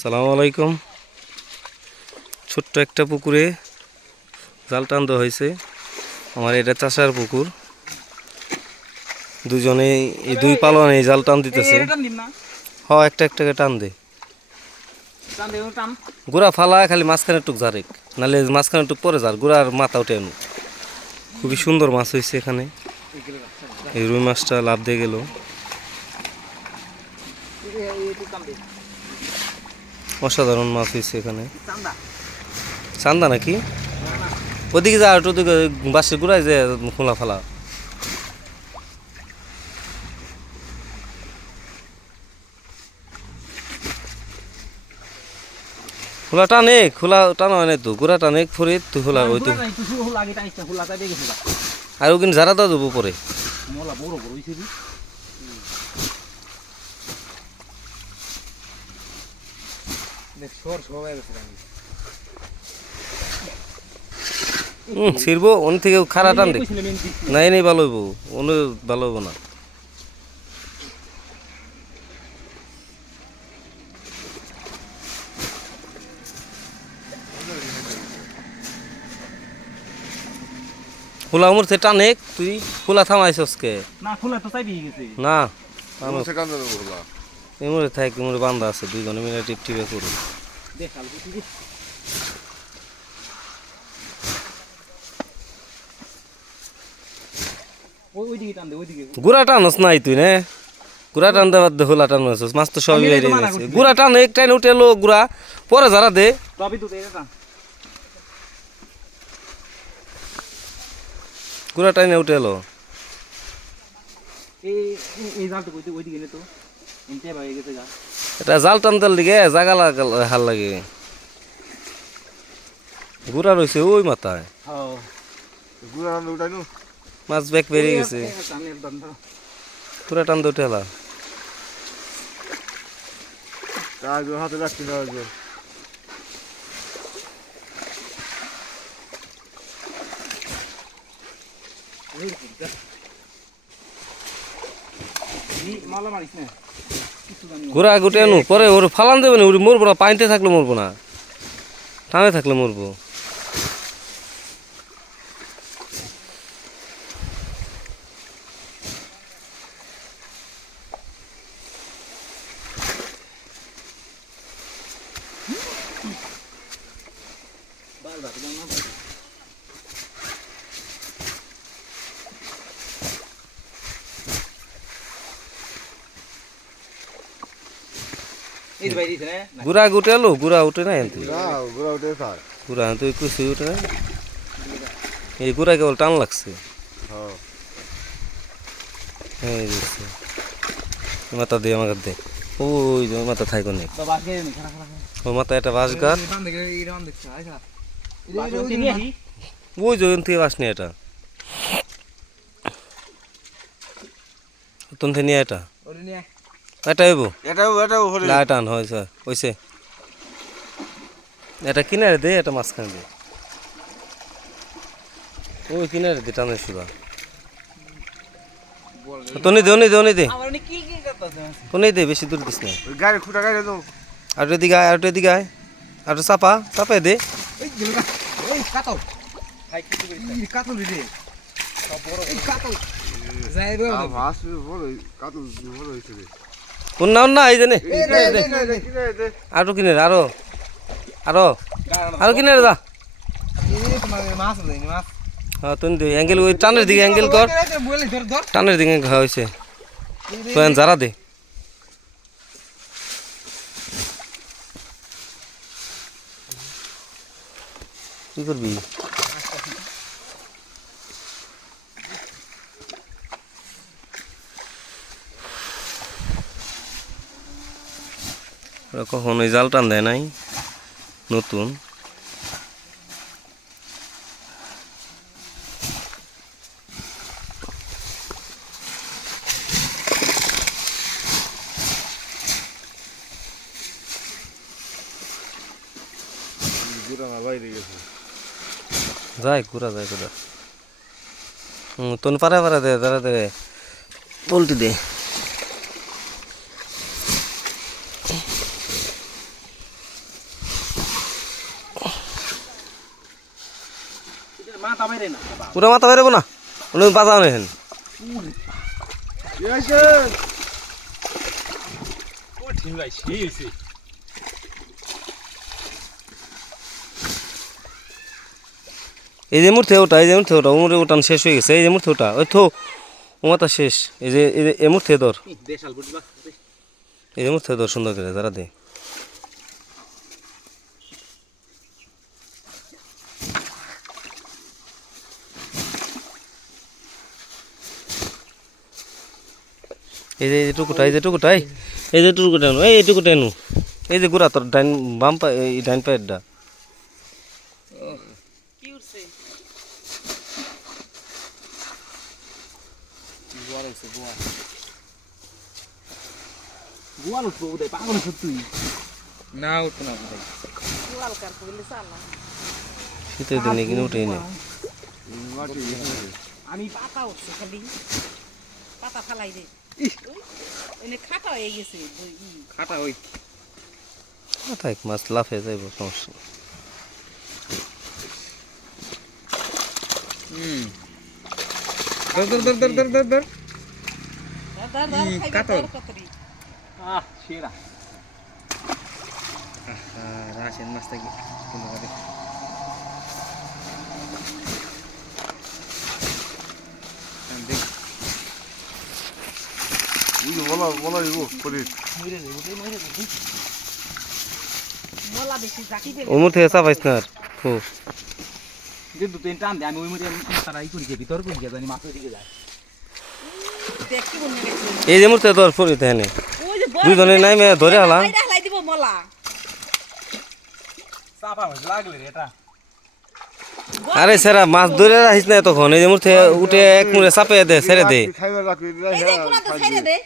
সালামু আলাইকুম। ছোট্ট একটা পুকুরে জাল টান দেওয়া হয়েছে। আমার এটা চাষার পুকুর। দুজনে এই দুই পালন এই জাল টান দিতেছে। একটা একটাকে টান দে, গুড়া ফালা খালি মাঝখানে টুক ঝাড়ে, নাহলে মাঝখানে টুক পরে যার গুড়ার মাথা উঠে আনু। খুবই সুন্দর মাছ হয়েছে এখানে। এই রুই মাছটা লাভ দিয়ে গেল। অসাধারণ মাছ হয়েছে এখানে। চান্দা নাকি? ওদিকে যা, ওদিকে বাসের গুড়ায় যে খোলা ফালা। খোলা টানে, খোলা টানা হয় না তো, গুড়া টানে ফরে তুই খোলা ওই তো। আর ওখানে ঝাড়া দাও দেবো পরে। ছিড়বো ওন থেকে খারা টান দে। নাই নাই ভালো হইব, অন্য ভালো হইব না। খোলা উমর থেকে টানে তুই খোলা থামাইছস কে? না খোলা তো চাই দিয়ে গেছে না এমরে থাক, এমরে বান্ধা আছে, দুইজনে মিলে টিপ টিপে করুন। দেখাল বুঝি ওইদিকে টান দে, ওইদিকে গুড়া টানস নাই তুই নে, গুড়া টান দেবার দে, খোলা টান মাছ তো সবই বাইরে গেছে। গুড়া টান এক টাইন উঠে এলো গুড়া, পরে যারা দে তবে তো এটা টান গুড়া টাইনে উঠে এলো। এই এই জালটা কইতে ওইদিকে নে তো ইনতে ভাই গেছে গা। এটা জাল টান দেওয়ার লিগে জাগা হাল লাগে। গুড়া রয়েছে ওই মাথায়, হ্যাঁ গুড়া রান্না উঠাই নো মাছ ব্যাগ বেরিয়ে গেছে। টানের দন্ড গুড়া টান দিয়ে উঠে এলা। কাজ হাতে রাখছি না একবার মালা মারিস না ঘোরা গুটে আনু, পরে ওর ফালান দেবে না, ওর মরবো না, পানিতে থাকলে মরবো না, টানে থাকলে মরবো। এই বাইরে রে গুড়া গুটে এলো, গুড়া উঠে না এনতে, না গুড়া উঠে থাক গুড়া তো কিছুই উঠে না। এই গুড়া কেবল টান লাগছে। হ্যাঁ এই দেখছি মাথা দিয়ে আমাকে দে, ওই যে মাথা থাইকো নেই, তো বাগে নি খানা খানা ও মাথা একটা বাস গাছ, বান দেখে এই রান দেখছ আইছা বাগে তিনি আহি ওই জয়ন থেকে বাস নিয়ে এটা তুন থেকে নিয়ে এটা ওরে নিয়ে এটা হইব এটাও হরে লাইটান হয়েছে হয়েছে। এটা কিনারে দে, এটা মাঝখানে দে, ওই কিনারে দে টানের সুদা। তনি দে, উনি দে, আমার কি কি করতেছ উনি দে, বেশি দূর দিস না। গাড়ি খুঁটা গাড়ি দাও আর এদিকে আয়, আর এদিকে আয়, আর চাপা চাপে দে। এই গেলগা এই কাতল হাই কি করিস এই কাতল রে সব বড় এই কাতল যাই রে মাছ বড় কাতল বড় হইছে রে না এই জানে দে আরো কিনারে, আরো আরো আরো কিনারে যা। এই তোমার মাছ দেই মাছ হ্যাঁ তুমি দে, অ্যাঙ্গেল ওই টানের দিকে অ্যাঙ্গেল কর, বলে ধর ধর টানের দিকে হয়েছে তো যারা দে। কি করবি? কখনোই জাল টান দেয় নাই নতুন। গুড়া না বাইরে গেছে যায় ঘুরা যায় ঘুরা। তোন পারে পারে দে, দাঁড়া দে, পোল্টি দে। মাথা বাইরে না পুরা মাথা বেরোবো না উনি বাজাও নেন কি হয়েছে কঠিন ভাই সেই হইছে এই যে মুহূর্তে ওটা উমরে উঠান শেষ হয়ে গেছে এই যে মুহূর্তে ওটা ওই তো উমাতা শেষ এই মুহূর্তে ধর দেশাল বুঝবা এই যে মুহূর্তে ধর সুন্দর করে যারা দে এই যে টুকুটা এই যে টুকুটাই এই যে টুকুটা নু এই টুকুটা নু এই যে গুড়া তোর ডাইন বাম পা এই ডাইন পায়েরটা কি উঠছে গোয়াল উঠবো উদয় পাগল সত্যি না উঠো না ভাই লাল কার কইলে চালা শীতের দিনে কিনে উঠেই না আমি পাতা উঠছে খালি পাতা ফালাই দে এনে খাটা হয়ে গেছে খাটা হই থাক মাছ লাফে যাইব সমস্যা ধর ধর ধর কাতল। কতরি সেরা রাশেন মাছটা কি কোনো করে দেখ বলা দিব পরি মলা বেশি জাকি দে ওমর থেকে চাপাইস না আর খুব কিন্তু তুই টান দে আমি ওই মধ্যে তারা ই করি ভিতর করি জানি মাছের দিকে যায় দেখি বনে গেছে এই যে মুহূর্তে ধর পড়ি তেনে ওই যে দুইজনে নাইমে ধরে হালাম হালাই দিব মলা চাপা হয়ে লাগলে রে এটা আরে সেরা মাছ ধরে রাখিস না তখন এই যে মুহূর্তে উঠে এক মুড়ে চাপে দে ছেড়ে দে খাইবার রাখবি এই যে কোনাতে ছাইরে দে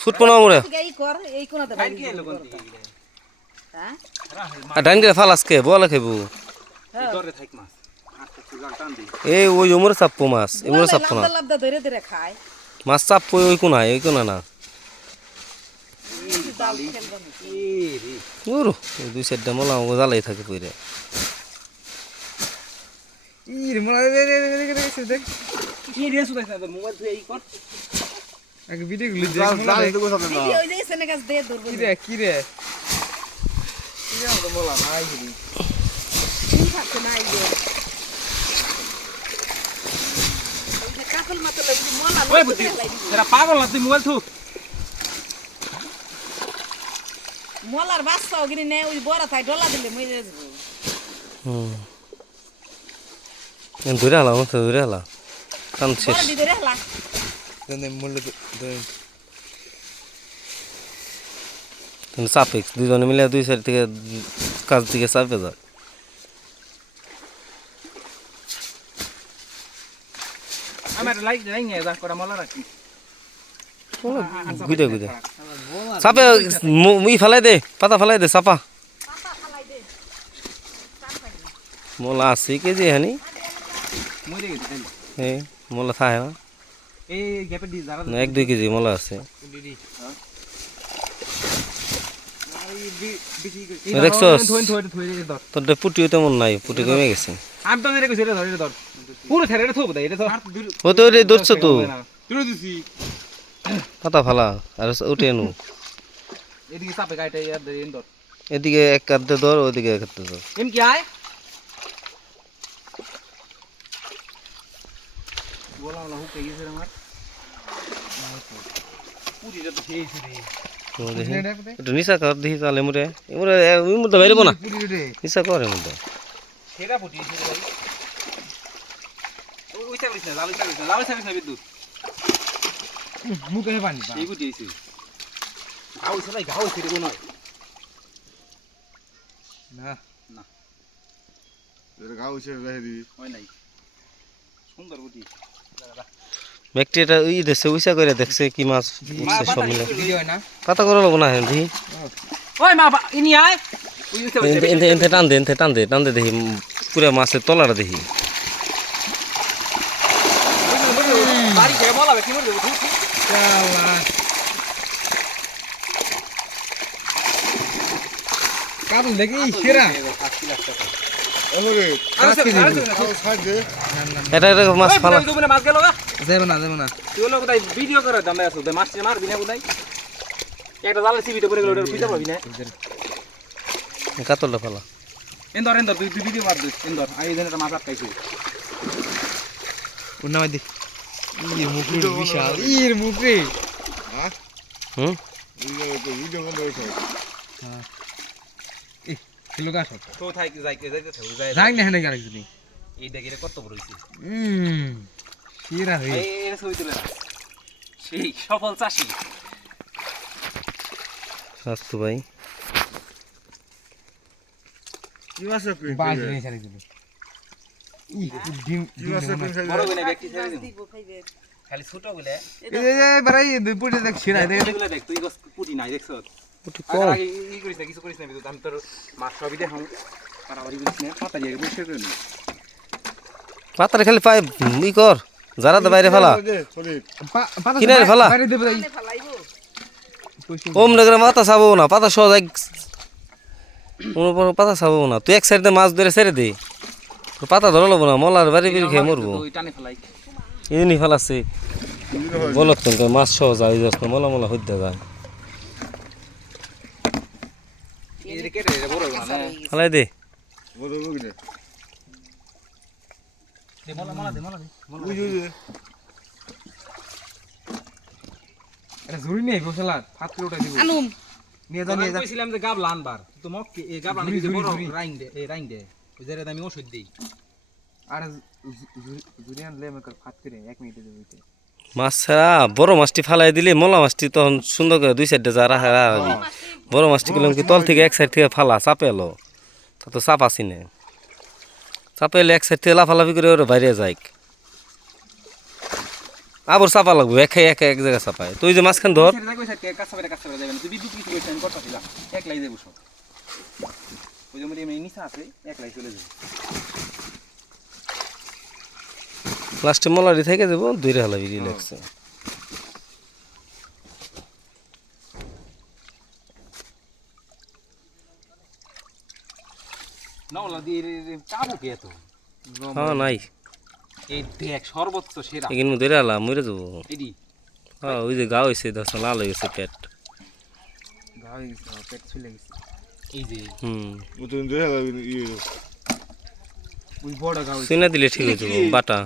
ছুটপো না মুড়ে এই কর এই কোনাতে খাই কি এলো কোন হ্যাঁ আর ডাইন করে ফালাসকে বলে খাইবো ভিতরে থাক মাছ আস্তে আস্তে জাল টান দি এই ওই ওমরে চাপবো মাছ এমরে চাপবো না লাবদা লাবদা ধরে ধরে খায় মাছ চাপবো ওই কোনা না জাল খেলবা না এ রে ওরো এই দুই সাইডটা মলা আমাকে জ্বালাই থাকে পইরে ইর মারা রে রে রে রে দেখ কি রে সুদাই না মোবাইল তুই এই কর আগে ভিডিও গুলো দেখ মারা দেখ এই ওই যে সেনে গাছ দে ধরবো কি রে কি আমরা বলা নাই রে তিন থাকছে না এই যে ওই যে কাকল মাথা লাগি মলা ওই বুদ্ধি এরা পাগল না তুই মোবাইল থু মলার বাচ্চা ওগিনি নে ওই বড় থাই ডলা দিলে মরে যাবো হুম ধরে হালা মাছ ধরে হালা কাম শেষ বড় দি ধরে হলা দেন মূল্য দেন চাপে দুজনে মিলে দুই সাইড থেকে কাজ দিকে চাপে যায় আমার লাইক নাই নিয়ে যা করা মলা রাখি গুদে চাপে মুই ফেলাই দে পাতা ফেলাই দে চাপা পাতা ফালাই দে মোলা আছে কেজি হানি মরে গেছে তাই এই মোলা থাকে না এই গ্যাপে দি জারা 1-2 কেজি মোলা আছে দিদি দেখছস? ধোন ধোন ধোন ধর তোর পুটিও তেমন নাই পুটি কমে গেছে আমি তো রে কইছে রে ধর রে ধর পুরো ছেড়ে রে থব দে রে ধর ও তো রে দৌড়ছো তো তুই দিছি পাতা ফালা আর উঠে নু এদিকে চাপে গাইটা ইয়ার দে ধর এদিকে এক কাঁধে ধর ওদিকে এক কাঁধে ধর এম কি আয় বলা বলা হুকে গেছে রে আমার পুরি রে তো সেই রে তো দেখি একটু নিশা কর দেখি তাহলে মুরে এমরে এমর তো বাইরে না পুরি রে নিশা করে মধ্যে সেরা পুটি ছে রে ভাই ওই চাকরিস না লাল চাকরিস না বিদ্যুৎ মুখে পানি পা এই পুটি আইছে গাও ছে ভাই গাও ছে রে নয় না না এর গাও ছে বেহরি হয় নাই সুন্দর পুটি ব্যাকটেরিয়া ওই দেশে উইসা করে দেখছে কি মাছ উঠছে সব মিলে ভিডিও না পাতা করে লব না দেখি ওই মা ইনি আয় ওই এনতে টান দে দেখি পুরা মাছের তলাটা দেখি বাড়ি কে বলা কি মরে দেব চালা কাটল দেখি সেরা 80 লাখ টাকা এবারে এটা এটা মাছ ফালা মাছ গেল যাবে না তুই হলো কোথায় ভিডিও করে দামে আসো মাছ মারবি না কোথায় একটা জালে সিবিতে করে গেল ওটা পিতা পাবি না কাতলটা ফালা এন্দর তুই ভিডিও মার দিস এন্দর আই এখানে একটা মাছ আটকাইছি নামাই দে ইর মুখে বিশাল ইর মুখে হুম ভিডিও বন্ধ হয়েছে কিলো গাছ তো থাকি যাইতে যাই যাই না হেনে আরেকজনই এই দেখে এটা কত বড় হইছে শিরা রে এই ছবি তুলে না সেই সফল চাষী স্বাস্থ্য ভাই কি মাছ আপনি বাজ নিয়ে ছাড়ি দিল কি মাছ আপনি বড় গুনে ব্যক্তি ছেড়ে দিল দিব খাইবে খালি ছোট গুলে এই বাড়াই দুই পুটি দেখ শিরা দেখ এগুলো দেখ তুই গস পুটি নাই দেখছ পুটি আগে কম আগে ই করিস না কিছু করিস না আমি তোর মাছ সবই দেখাম পারাবারি করিস না পাতা দিয়ে বসে করে নি পাতারে খালি পাই ই কর যারা তো বাইরে ফালা কিনারে ফেলা। বাইরে দেব মানে ফালাইবো ওম নগরে পাতা ছাবো না পাতা সহজ এক পাতা ছাবো না তুই এক সাইডে মাছ ধরে ছেড়ে দে তোর পাতা ধরলো না মলার বাড়ি বের খেয়ে মরবো তুই টানে ফেলাই এমনি ফেলাচ্ছে বলত তো মাছ সহজ আই যাস না মলা মলা হইতে যায় এই যে কেটে রে বড় না ফালাই দে বড় বড় দে মলা দে উই উই এটা ঝুরি নেই গোসলা ফাত করে উঠাই দিব আনুম নিয়ে আমি কইছিলাম যে গাবলা আনবার তো মক এই গাবলা নাকি বড় রাইন দে ওই জায়গায় আমি ওষুধ দেই আর জুরিয়ান লে মকর ফাত করে 1 মিনিটে দিতে মাছ ছাড়া বড় মাছটি ফালাই দিলে মলা মাছটি তখন সুন্দর করে দুই সাইডে যা রাখা বড় মাছটি গেলাম কি তল থেকে এক সাইড থেকে ফালা চাপে এলো তা তো চাপ আসি না চাপে এলে এক সাইড থেকে লাফালাফি করে ওরা বাইরে যাই আবার চাপা লাগবে এক জায়গায় চাপায় তুই যে মাঝখান ধর কই সাথে কাছে যাবেন তুই বিদ্যুৎ কিছু কইছ আমি করতেছিলাম একলাই যাবো সব ওই যে মরি নিচে আছে একলাই চলে যাবে লাস্টে মলারি থেকে যাবো দুইরে হালাবি রিল্যাক্সে নওলা দিয়ে কাবু কে তো হ্যাঁ নাই এই দেখ সর্বোচ্চ সেরা এখানে ধরে হালা মরে যাবো এডি হ্যাঁ ওই যে গা হয়েছে দশ লাল হয়ে গেছে পেট গাই পেট চলে গেছে এই যে মুতুন দেয়া ইয়ে ওই বড় গাও চিনা দিলে ঠিক হয়ে যাবো বাটা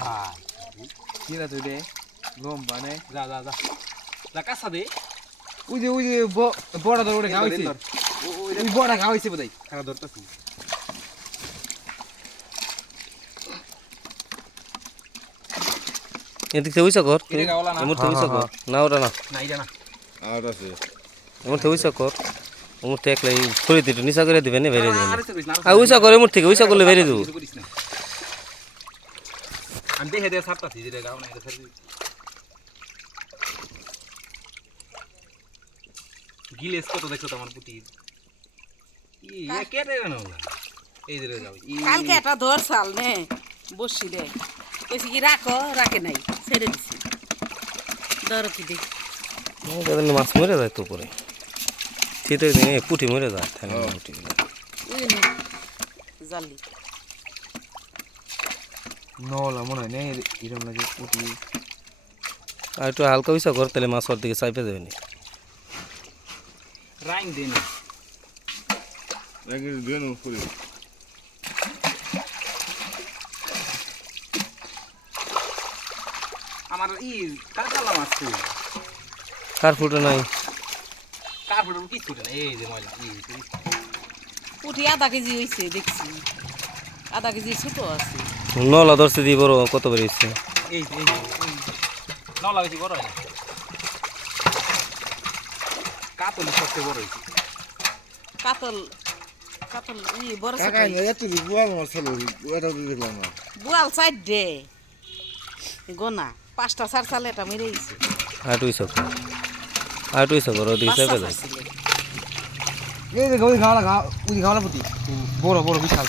ভাই শিরা তো দে গম বানে যা যা কাঁচা দে ওই যে বড় দর ওরে গাইছে ওই বড় গাও হইছে বোধহয় খারাপ ধরতাছি এদিক থেকে উইসা কর এটা গাওলা না এমন থেকে উইসা কর না ওটা না না এটা না আর আছে এমন থেকে উইসা কর এমন থেকে একলাই ছড়ি দিতে নিচা করে দিবে না বেরিয়ে যাবে আর তো কইছ না আর উইসা করে এমন থেকে উইসা করলে বেরিয়ে দেবো কিছু করিস না আমি দেখে দে ছাড়তাছি যে গাও না এটা ছাড়বি গিলেস কত দেখছো তোমার পুটির ই কেটে না এই যে যাও কালকে একটা ধরছাল নে বসি রে কইছি কি রাখে নাই ছেড়ে দিছি ধর কি দেখ মাছ মরে যায় তো পরে শীতের দিনে পুঁটি মরে যায় পুঁটি ওই নে জালি নলা মনে হয় নেই এরকম লাগে পুটি আর একটু হালকা উইসা কর তাহলে মাছ ওর দিকে চাইপে যাবে না রাইন দেন লাগে দেনো করে আমার কাঁচালা মাছ তো কার ফুটে নাই কাপড় কি ছুটে না এই যে ময়লা পুঁটি আধা কেজি হয়েছে দেখছি আধা কেজি ছোট আছে নলা ধরছে দিয়ে বড় কত বেরিয়েছে এই নলা বেশি বড় হয় না কাতল সবচেয়ে বড় হয়েছে কাতল বড় ছোট কাকা এত বুয়া মাছ হলো ওটা দেখলাম না বুয়াল সাইড দে গোনা 5টা 4 সালে এটা মেরে গেছে আর উইসা কর আর উইসা কর ওদিকে চাইপে যায় এই যে গাওলা পুটি বড় বিশাল